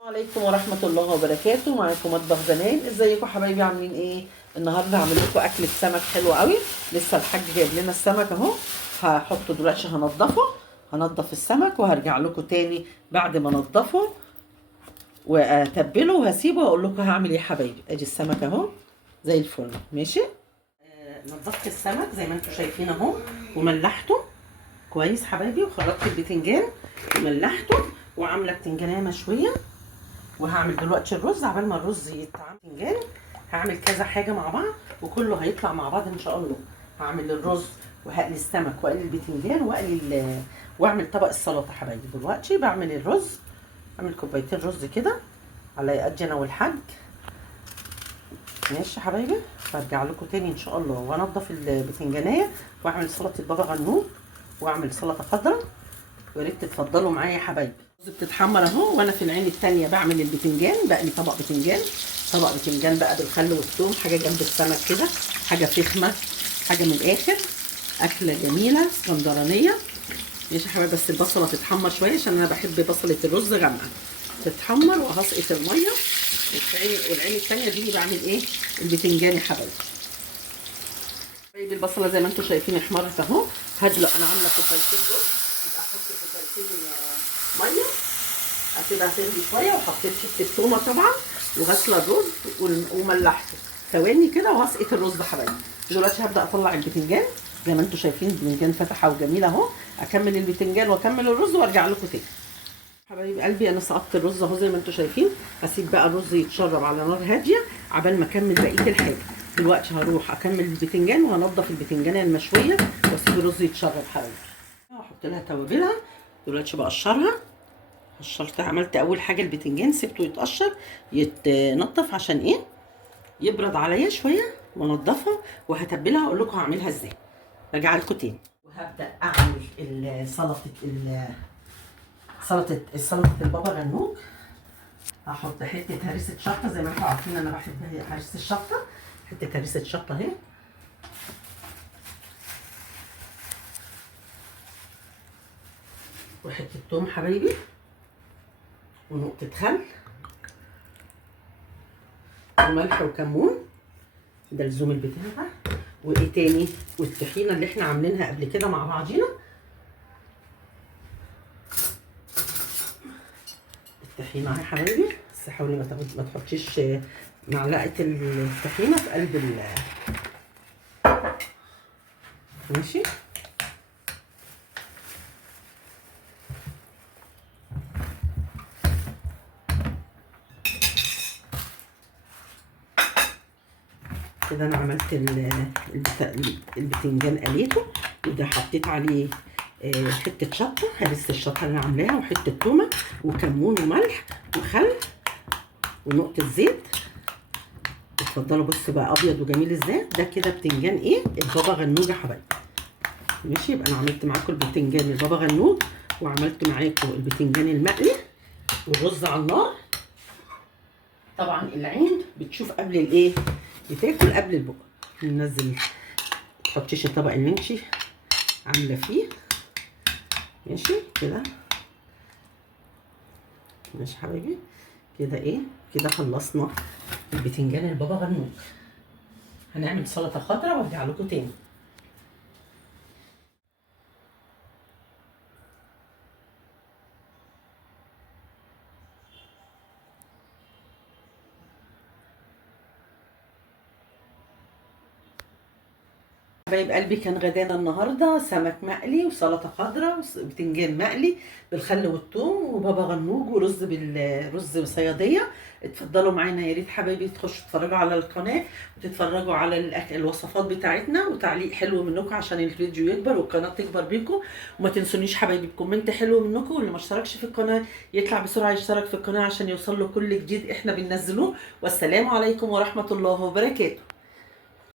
السلام عليكم ورحمة الله وبركاته. معاكم مطبخ زمان. ازيكم حبايبي، عاملين ايه؟ النهارده هعمل لكم اكلة سمك حلو قوي. لسه الحاج جايب لنا السمك اهو. هحطه دلوقتي، هنضف السمك وهرجع لكم تاني بعد ما انضفه واتبله وهسيبه واقول لكم هعمل ايه يا حبايبي. ادي السمك اهو زي الفل. ماشي. نضفت السمك زي ما انتم شايفين اهو وملحته كويس حبايبي، وخرجت البتنجان وملحته وعامله بتنجانيه مشويه. وهعمل دلوقتي الرز. عبال ما الرز يتعمل بتنجان هعمل كذا حاجه مع بعض وكله هيطلع مع بعض ان شاء الله. هعمل الرز وهقلي السمك واقلي البتنجان واعمل طبق السلطه حبايبي. دلوقتي بعمل الرز، اعمل كوبايتين رز كده على قد انا والحاج. ماشي حبايبي، هرجع لكم تاني ان شاء الله وانضف البتنجانيه واعمل سلطه بابا غنوج واعمل سلطه خضراء. ويا ريت تتفضلوا معايا يا حبايبي. الرز بتتحمر اهو وانا في العين التانيه بعمل البتنجان، بقلي طبق بتنجان بقى بالخل والثوم، حاجه جنب السمك كده، حاجه فخمه، حاجه من الاخر، اكله جميله اسكندرانيه. ماشي يا حبايبي، بس البصله تتحمر شويه عشان انا بحب بصله الرز غامقه. تتحمر وهسقط الميه. والعين التانيه دي بعمل ايه؟ البتنجان يا حبايبي. البصله زي ما انتم شايفين احمرت اهو. هدلق، انا عامله كوبايتين رز، يبقى احط كوبايتين ميه، اسيبها تغلي شويه، وحطيت حته تومه طبعا، وغسله الرز وملحته ثواني كده، وهسقط الرز حبايبي. دلوقتي هبدا اطلع البتنجان زي ما انتم شايفين، البتنجان فتحه وجميله اهو. اكمل البتنجان واكمل الرز وارجع لكم تاني حبايب قلبي. انا سقطت الرز اهو زي ما انتم شايفين. هسيب بقى الرز يتشرب على نار هاديه عبال ما اكمل بقيه الحاجه. دلوقتي هروح اكمل البتنجان وهنضف البتنجانيه المشويه واسيب الرز يتشرب حبايبي. هحط لها توابلها. دلوقتي بقشرها. قشرت، عملت اول حاجه البتنجان سبته يتقشر يتنضف عشان ايه؟ يبرد عليا شويه وانضفها وهتبلها واقول لكم هعملها ازاي. راجعه لكم تاني. وهبدا اعمل سلطه البابا غنوج. هحط حته هريسه شطه زي ما انتم عارفين انا بحب هريسه الشطه. حته هريسه شطه اهي، وحته توم حبايبي، ونقطه خل وملح وكمون، ده لزوم البتاع. وايه تاني؟ والطحينه اللي احنا عاملينها قبل كده مع بعضينا. الطحينه اهي حبايبي، بس حاولي ما تحطيش معلقه الطحينه في قلب ماشي. كده انا عملت البتنجان قليته، وده حطيت عليه حته شطه، هرسه الشطه اللي انا عاملاها، وحته تومه وكمون وملح وخل ونقطه زيت. اتفضلوا بصوا بقى ابيض وجميل ازاي. ده كده بتنجان ايه؟ البابا غنوج يا حبايبي. ماشي، يبقى انا عملت معاكم البتنجان البابا غنوج، وعملت معاكم البتنجان المقلي والرز على النار. طبعا العين بتشوف قبل الايه؟ بتاكل قبل البق. ننزل، متحطيش الطبق اللي انتي عامله فيه. ماشي كده. ماشي حبايبي، كده ايه؟ كده خلصنا البتنجان البابا غنوج. هنعمل سلطه خضراء وارجع لكم تاني. حبايب قلبي، كان غدانا النهارده سمك مقلي وسلطه خضراء وبتنجان مقلي بالخل والثوم وبابا غنوج ورز بالرز صياديه. اتفضلوا معانا. يا ريت حبايبي تخشوا تتفرجوا على القناه وتتفرجوا على الوصفات بتاعتنا، وتعليق حلو منكم عشان الفيديو يكبر والقناه تكبر بيكم. وما تنسونيش حبايبي بكومنت حلو منكم، واللي ما اشتركش في القناه يطلع بسرعه يشترك في القناه عشان يوصل له كل جديد احنا بننزلوه. والسلام عليكم ورحمه الله وبركاته.